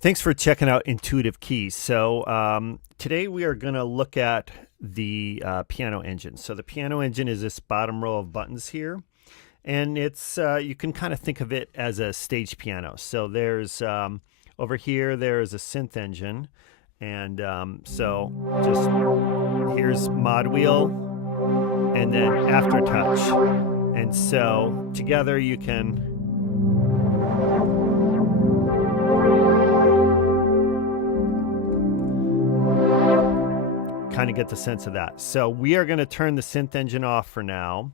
Thanks for checking out Intuitive Keys. Today we are going to look at the piano engine. So the piano engine is this bottom row of buttons here, and it's you can kind of think of it as a stage piano. So there's over here there's a synth engine, and so just here's mod wheel and then aftertouch, and so together you can kind of get the sense of that. So we are going to turn the synth engine off for now,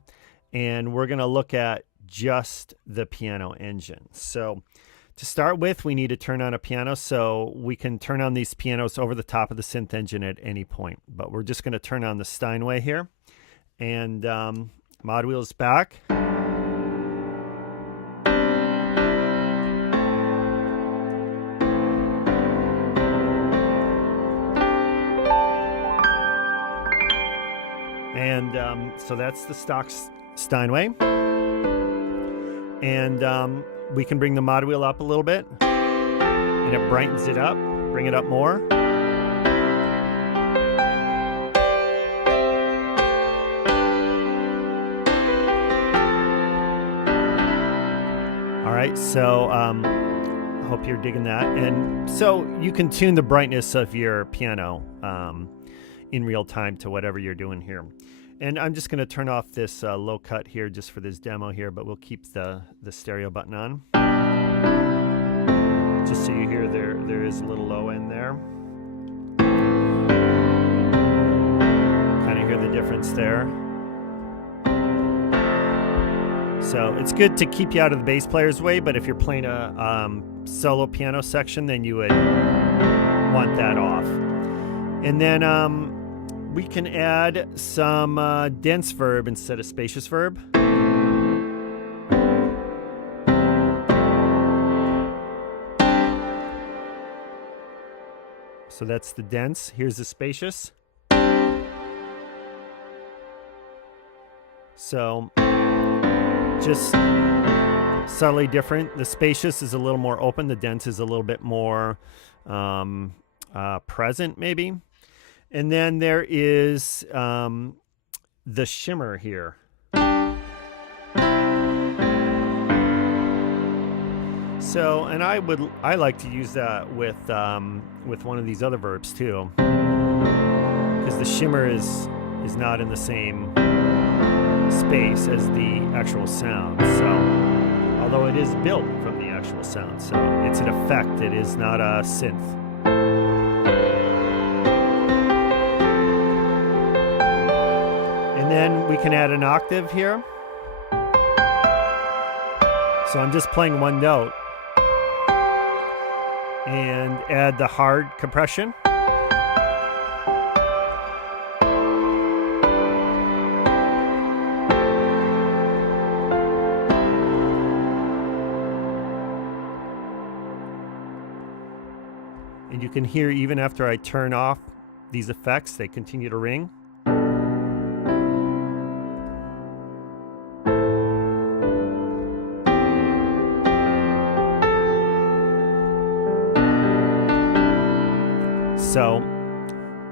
and we're going to look at just the piano engine. So to start with, we need to turn on a piano, so we can turn on these pianos over the top of the synth engine at any point. But we're just going to turn on the Steinway here, and mod wheel's back. And so that's the stock Steinway. And we can bring the mod wheel up a little bit, and it brightens it up. Bring it up more. All right, so I hope you're digging that. And so you can tune the brightness of your piano in real time to whatever you're doing here. And I'm just going to turn off this low cut here just for this demo here, but we'll keep the stereo button on. Just so you hear there is a little low end there. Kind of hear the difference there. So it's good to keep you out of the bass player's way, but if you're playing a solo piano section, then you would want that off. And then we can add some dense verb instead of spacious verb. So that's the dense. Here's the spacious. So just subtly different. The spacious is a little more open. The dense is a little bit more present, maybe. And then there is the shimmer here. So, and I like to use that with one of these other verbs too, because the shimmer is not in the same space as the actual sound. So, although it is built from the actual sound, so it's an effect. It is not a synth. And then we can add an octave here. So I'm just playing one note. And add the hard compression. And you can hear even after I turn off these effects, they continue to ring. So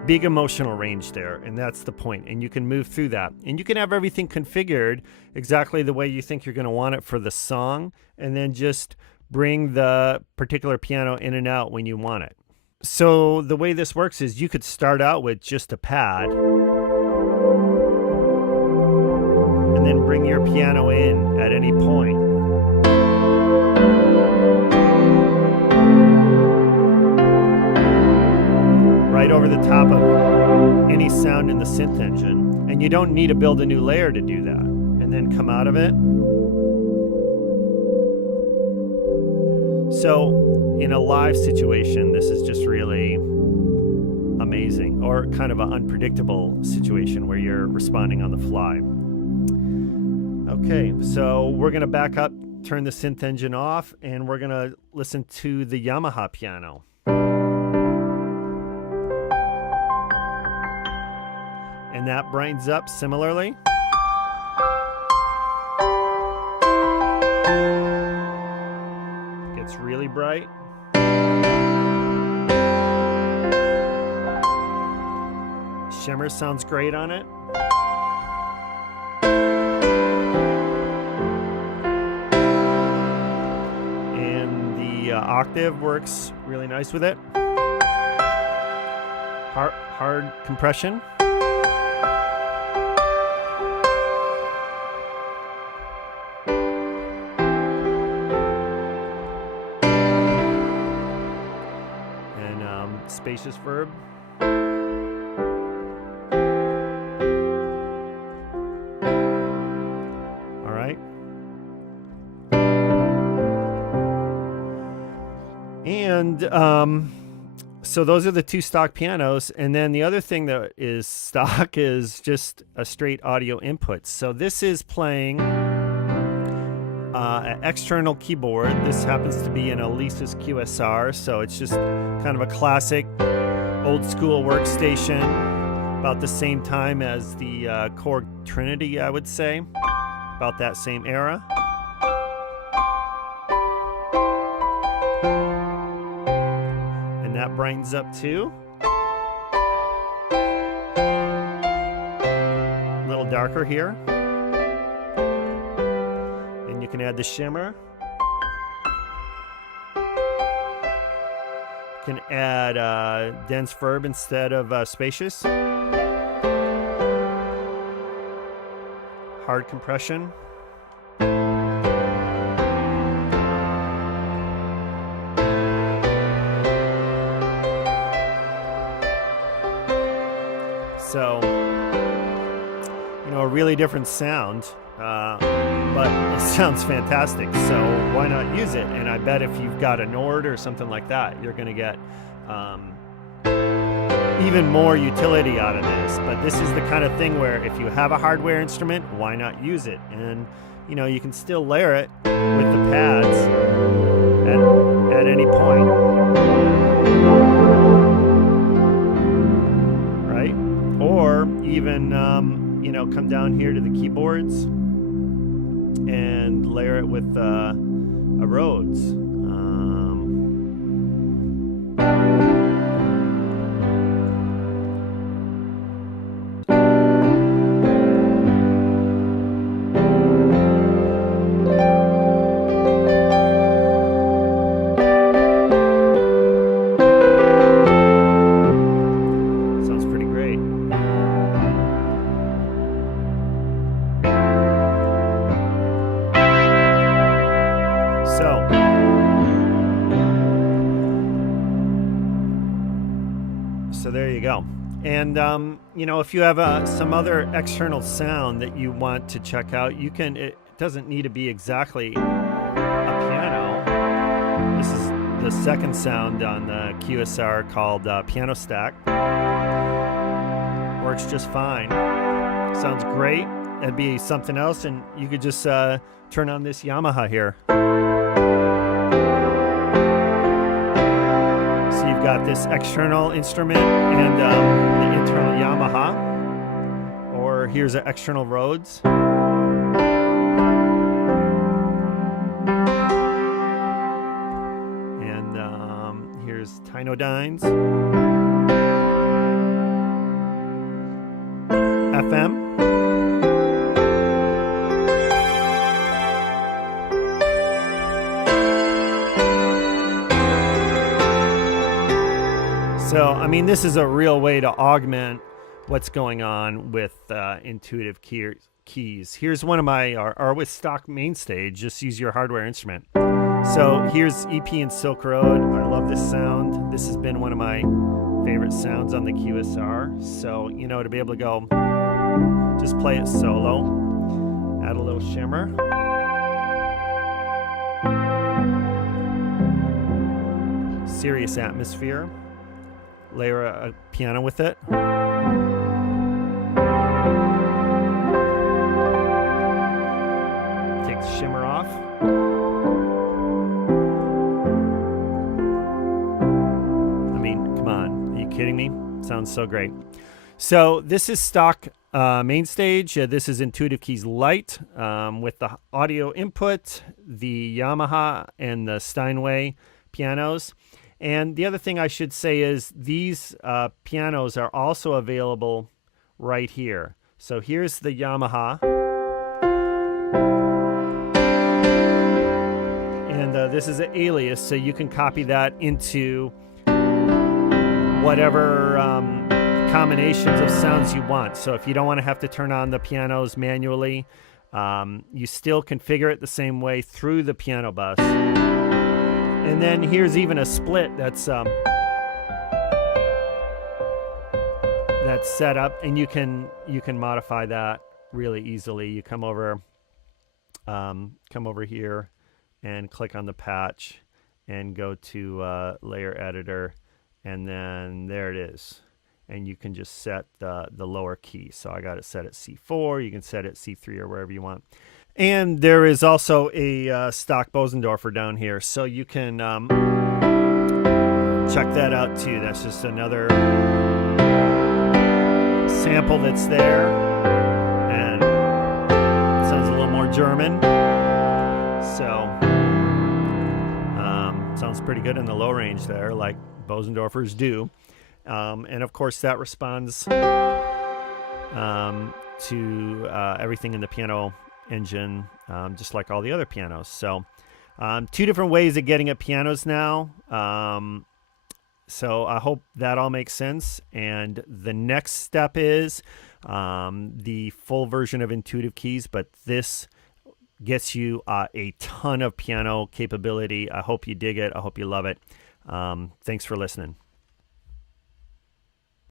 big emotional range there, and that's the point. And you can move through that. And you can have everything configured exactly the way you think you're going to want it for the song, and then just bring the particular piano in and out when you want it. So the way this works is you could start out with just a pad, and then bring your piano in at any point. Right over the top of any sound in the synth engine, and you don't need to build a new layer to do that, and then come out of it. So in a live situation, this is just really amazing, or kind of an unpredictable situation where you're responding on the fly. Okay, so we're going to back up, turn the synth engine off, and we're going to listen to the Yamaha piano. And that brightens up similarly. Gets really bright. shimmer sounds great on it. And the octave works really nice with it. Hard compression. And spacious verb. All right. And so those are the two stock pianos, and then the other thing that is stock is just a straight audio input. So this is playing an external keyboard. This happens to be an Alesis QSR, so it's just kind of a classic old school workstation, about the same time as the Korg Trinity, I would say, about that same era. That brightens up too. A little darker here. And you can add the shimmer. You can add dense verb instead of spacious. Hard compression. So, you know, a really different sound, but it sounds fantastic. So why not use it? And I bet if you've got a Nord or something like that, you're going to get even more utility out of this. But this is the kind of thing where if you have a hardware instrument, why not use it? And, you know, you can still layer it with the pads at any point. Or even, you know, come down here to the keyboards and layer it with a Rhodes. So there you go. And, you know, if you have some other external sound that you want to check out, you can, it doesn't need to be exactly a piano. This is the second sound on the QSR called Piano Stack. Works just fine. Sounds great. It'd be something else, and you could just turn on this Yamaha here. So you've got this external instrument and the internal Yamaha, or here's an external Rhodes. And here's Tynodynes. FM. So, I mean, this is a real way to augment what's going on with intuitive keys. Here's one of my, or with stock main stage, just use your hardware instrument. So here's EP and Silk Road. I love this sound. This has been one of my favorite sounds on the QSR. So, you know, to be able to go, just play it solo, add a little shimmer. Serious atmosphere. Layer a piano with it. Take the shimmer off. I mean, come on. Are you kidding me? Sounds so great. So this is stock main stage. This is Intuitive Keys Lite with the audio input, the Yamaha and the Steinway pianos. And the other thing I should say is these pianos are also available right here. So here's the Yamaha. And this is an alias, so you can copy that into whatever combinations of sounds you want. So if you don't want to have to turn on the pianos manually, you still configure it the same way through the piano bus. And then here's even a split that's set up, and you can modify that really easily. You come over here and click on the patch and go to layer editor, and then there it is. And you can just set the lower key. So I got it set at C4. You can set it C3 or wherever you want. And there is also a stock Bosendorfer down here, so you can check that out too. That's just another sample that's there, and it sounds a little more German. So sounds pretty good in the low range there, like Bosendorfers do. And of course that responds to everything in the piano engine, just like all the other pianos. So two different ways of getting at pianos now. So I hope that all makes sense. And the next step is the full version of Intuitive Keys, but this gets you a ton of piano capability. I hope you dig it. I hope you love it. Thanks for listening.